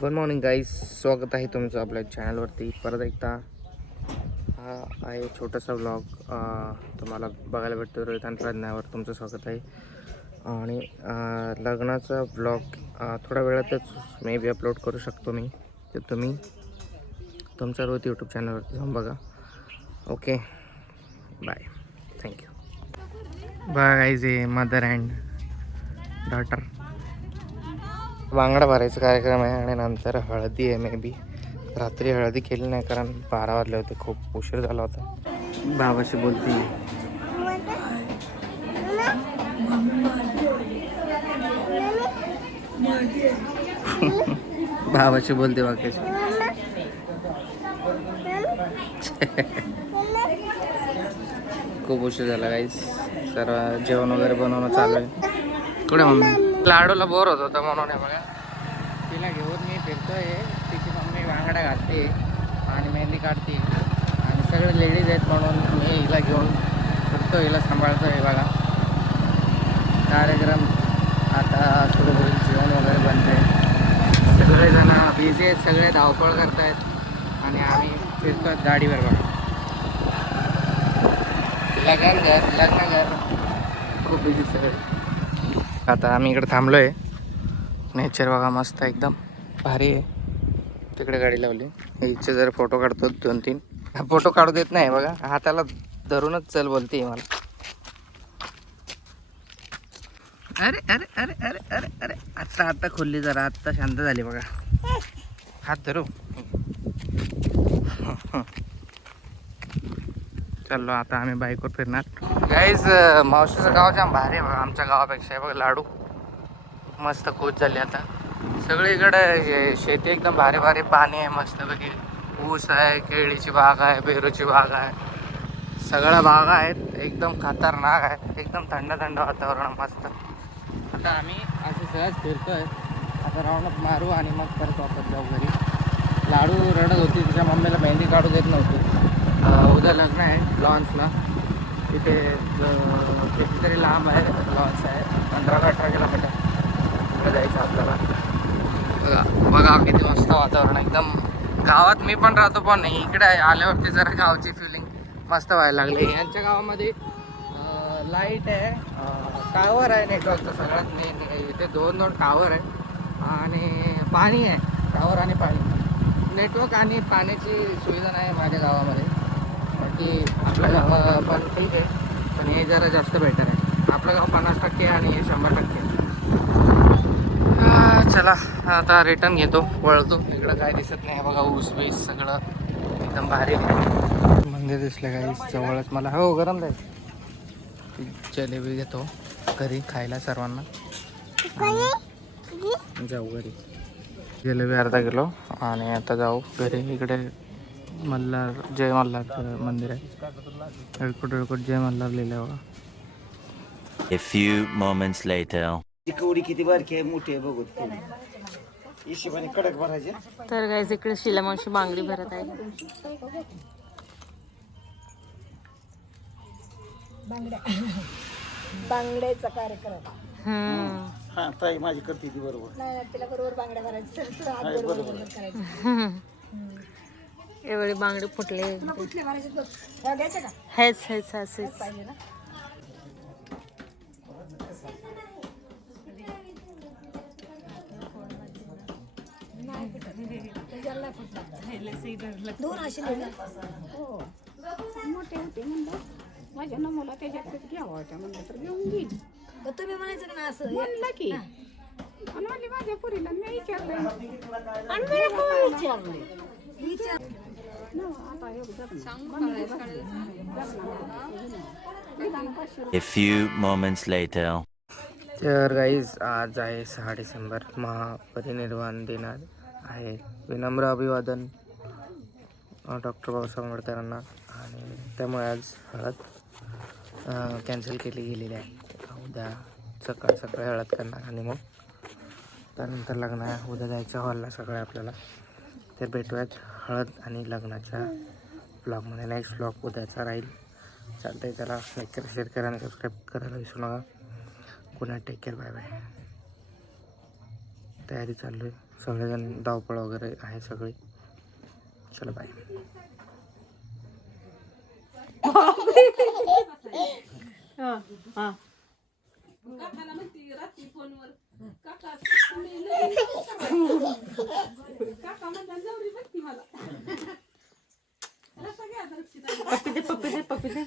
Good morning guys, स्वागत आहे तुमचं आपल्या चॅनलवरती परत एकदा. हा आहे छोटासा व्लॉग तुम्हाला बघायला भेटतो. रोहित आणि प्रज्ञावर तुमचं स्वागत आहे. आणि लग्नाचा व्लॉग थोड्या वेळातच मे बी अपलोड करू शकतो मी. तर तुम्ही तुमच्या रोहित यूट्यूब चॅनलवरती जाऊन बघा. Okay, bye, thank you. Bye guys, mother and daughter. बांगडा भरायचा कार्यक्रम आहे आणि नंतर हळदी आहे. मे बी रात्री हळदी केली नाही कारण 12 वाजले होते, खूप उशीर झाला होता. बाबाशी बोलती. बाबाशी बोलते वाक्याशी. खूप उशीर झाला गाईस. सर्व जेवण वगैरे बनवणं चालू आहे. कुठे मम्मी? लाडूला बोर होत होता म्हणून आहे बघा. तिला घेऊन मी फिरतोय. तिची मम्मी बांगडा घालते आणि मेहंदी काढते आणि सगळे लेडीज आहेत म्हणून मी हिला घेऊन फिरतो, हिला सांभाळतो आहे बघा. कार्यक्रम आता सुरू होईल, जेवण वगैरे बनते. सगळेजण बिझी आहेत, सगळे धावपळ करत आहेत आणि आम्ही फिरतो गाडीवर बघा. लग्न घर खूप बिझी सगळे. आता आम्ही इकडे थांबलो आहे. नेचर बघा, मस्त एकदम भारी आहे. तिकडे गाडी लावली. हिचे जर फोटो काढतो 2-3. फोटो काढू देत नाही बघा, हाताला धरूनच चल बोलते मला. अरे अरे अरे अरे अरे अरे आता खुलली, जरा आत्ता शांत झाली बघा. हात धरू. चाललो आता आम्ही बाईकवर फिरणार. गाईज, मावशीचं गाव जाम भारी आहे बघा आमच्या गावापेक्षा. आहे बघा लाडू मस्त खुश झाली. आता सगळीकडे शेती एकदम भारी भारी, पाणी आहे मस्तपैकी. ऊस आहे, केळीची बाग आहे, पेरूची बाग आहे, सगळ्या बागा आहेत. एकदम खतरनाक आहे, एकदम थंड थंड वातावरण मस्त. आता आम्ही असे सहज फिरतोय. आता राऊंड मारू आणि मग परत वापस जाऊ घरी. लाडू रडत होती, तिच्या मम्मीला मेहंदी काढू देत नव्हती. उद्या लग्न आहे लॉन्सला. तिथे कितीतरी लांब आहे लॉन्स आहे, 15-18 किलोमीटर जायचं आपल्याला. बघा किती मस्त वातावरण एकदम. गावात मी पण राहतो पण इकडे आल्यावरती जरा गावची फिलिंग मस्त व्हायला लागली. यांच्या गावामध्ये लाईट आहे, टावर आहे नेटवर्कचं सगळ्यात मेन. इथे 2 टावर आहे आणि पाणी आहे. टावर आणि पाणी, नेटवर्क आणि पाण्याची सुविधा नाही माझ्या गावामध्ये. बाकी आपलं गाव पण ठीक आहे, पण हे जरा जास्त बेटर आहे. आपलं गाव 50% आणि हे 100%. चला आता रिटर्न घेतो, वळतो. इकडं काय दिसत नाही बघा, ऊस बीस सगळं एकदम भारी. मंदिर दिसलं काही जवळच मला. हो, गरम जाईल. जलेबी घेतो घरी खायला सर्वांना. जाऊ घरी. जलेबी अर्धा किलो आणि आता जाऊ घरी. इकडे मल्हार, जय मल्हारचं मंदिर आहे. एळकोट जय मल्हार लिहिलं बघा. A few moments later. कवडी किती बारकी आहे, मोठी आहे बघत. हिशोबाने कडक भरायचे. तर गाईज इकडे शिला मावशी बांगडी भरत आहे. बांगड्याचा कार्यक्रम. हा, ताई माझी करते ती बरोबर. नाही, तिला बरोबर बांगड्या भरायचं बरोबर करायचं. एवढे बांगडे फुटले. कुठले भरायचे बघ. ह्या घ्यायच्या का? हेच पाहिजे ना. दोन असे हो मोठे होते म्हणलं. माझ्या नमुला त्याच्यातच घ्यावं होत्या म्हणलं तर घेऊन घेईन. तुम्ही म्हणायचं ना असं म्हणलं की. आणि माझ्या पुरीला मी विचारलं आणि मी विचारले. A few moments later. तर गाईज, आज आहे 6 डिसेंबर. महापरिनिर्वाण दिन आहे. विनम्र अभिवादन डॉक्टर बाबासाहेब आंबेडकरांना. आणि त्यामुळे आज हळद कॅन्सल केली गेलेली आहे. उद्या सकाळी हळद करणार आणि मग त्यानंतर लग्न आहे. उद्या जायचं हॉलला सगळं आपल्याला. तर भेटूयात हळद आणि लग्नाच्या ब्लॉगमध्ये. नेक्स्ट ब्लॉग उद्याचा राहील. चालतंय, त्याला लाईक करा, शेअर करा आणि सबस्क्राईब करायला विसरू नका. पुन्हा टेक केअर, बाय बाय. तयारी चालू आहे. सगळेजण धावपळ वगैरे आहे सगळे. चला बाय. पप्पी दे.